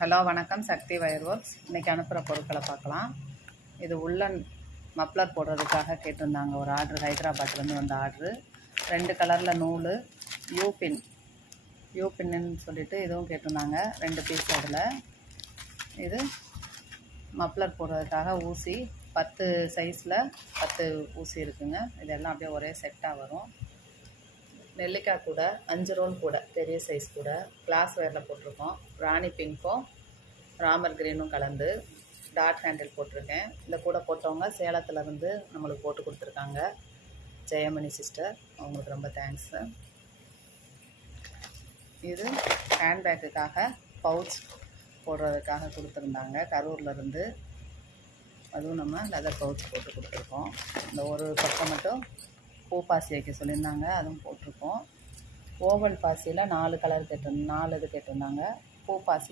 Hello வணக்கம், சக்தி wire works. இன்றைக்கி அனுப்புகிற பொருட்களை பார்க்கலாம். இது உள்ளன் மப்ளர் போடுறதுக்காக கேட்டிருந்தாங்க ஒரு ஆர்டர், ஹைதராபாத்லேருந்து வந்த ஆர்டரு. 2 கலரில் நூல், யூபின்னு சொல்லிட்டு இதுவும் கேட்டிருந்தாங்க. 2 பீஸ். அதில் இது மப்ளர் போடுறதுக்காக ஊசி 10 சைஸில் 10 ஊசி இருக்குங்க. இதெல்லாம் அப்படியே ஒரே செட்டாக வரும். நெல்லிக்காய் கூட 5 ரோல் கூட, பெரிய சைஸ் கூட கிளாஸ் வேரில் போட்டிருக்கோம். ராணி பிங்க்கும் ராமர் கிரீனும் கலந்து டாட் ஹேண்டில் போட்டிருக்கேன். இந்த கூட போட்டவங்க சேலத்துலேருந்து நம்மளுக்கு போட்டு கொடுத்துருக்காங்க, ஜெயமணி சிஸ்டர். அவங்களுக்கு ரொம்ப தேங்க்ஸு. இது ஹேண்ட்பேக்குக்காக பவுச் போடுறதுக்காக கொடுத்துருந்தாங்க கரூர்லேருந்து. அதுவும் நம்ம லெதர் பவுச் போட்டு கொடுத்துருக்கோம். இந்த ஒரு பக்கம் மட்டும் பூ பாசி வைக்க சொல்லியிருந்தாங்க, அதுவும் போட்டிருக்கோம். ஓவல் பாசியில் 4 கலர் 4 இது கேட்டிருந்தாங்க. பூ பாசி